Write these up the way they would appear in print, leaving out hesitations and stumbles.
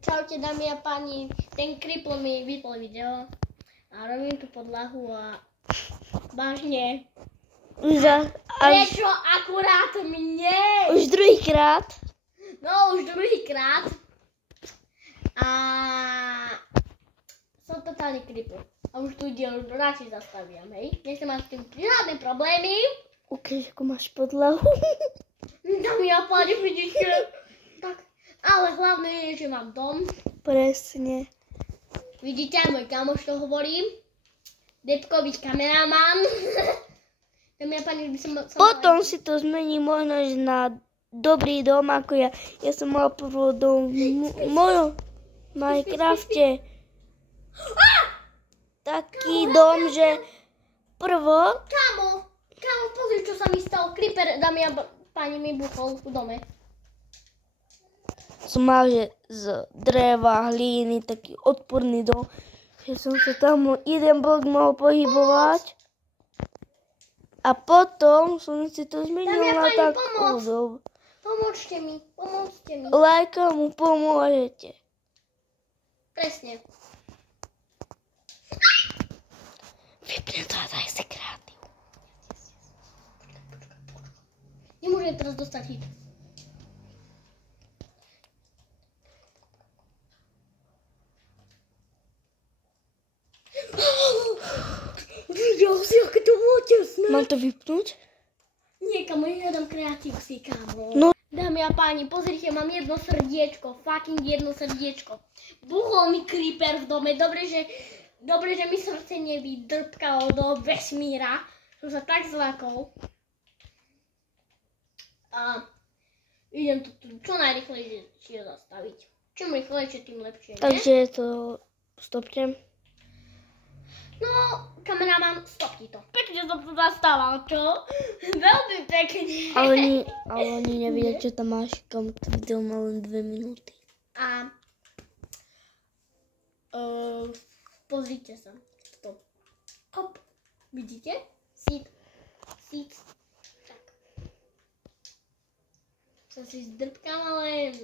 Čaute dámy a páni, ten Kripl mi vypol video a robím tu podlahu a vážne. Prečo akurát mne? Už druhýkrát. No už druhýkrát. A som totálne Kripl. A už tu diel radšej zastaviam, hej? Nechcem mať s tým žiadne problémy. Ukáž, ako máš podlahu. Dámy a páni, vidíte? Tak, ale hlavne je, že mám dom. Presne. Vidíte, môj kamoš to hovorí. Depkový kameraman. Dámy a páni, by som Potom si to zmení možno na dobrý dom, ako ja. Ja som mal prvý dom v Minecrafte. Taký dom, že prvo... Kámo, pozri, čo sa mi stalo. Creeper, dámy a páni, mi buchol v dome. Som mal, že z dreva, hlíny, taký odporný dom. Že som sa tam jeden blok mohol pohybovať. A potom som si to zmenil na takú dom. Pomôžte mi. Lajka mu pomôžete. Presne. Vypne to a daj si kreatív. Nemôžem teraz dostať hit. Videl si, aké to bolo tesné. Mám to vypnúť? Nie, kamo, hľadám kreatív si, kamo. No. Dámy a páni, pozrite, mám jedno srdiečko, fucking jedno srdiečko. Buchol mi creeper v dome, dobre, že mi srdce nevydrpkalo do vesmíra. Som sa tak zlakol. A idem to tu čo najrychlejšie zastaviť. Čím rýchlejšie, tým lepšie, Takže to stopnem. No, kameraman, stopni to. Pekne som to zastával, čo? Veľmi pekne. Ale oni nevidia, čo tam máš, kam to video má len 2 minúty. A pozrite sa. Stop. Hop. Vidíte? Sit. Tak. Sa si zdrpkám, ale...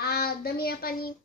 A dámy a pani,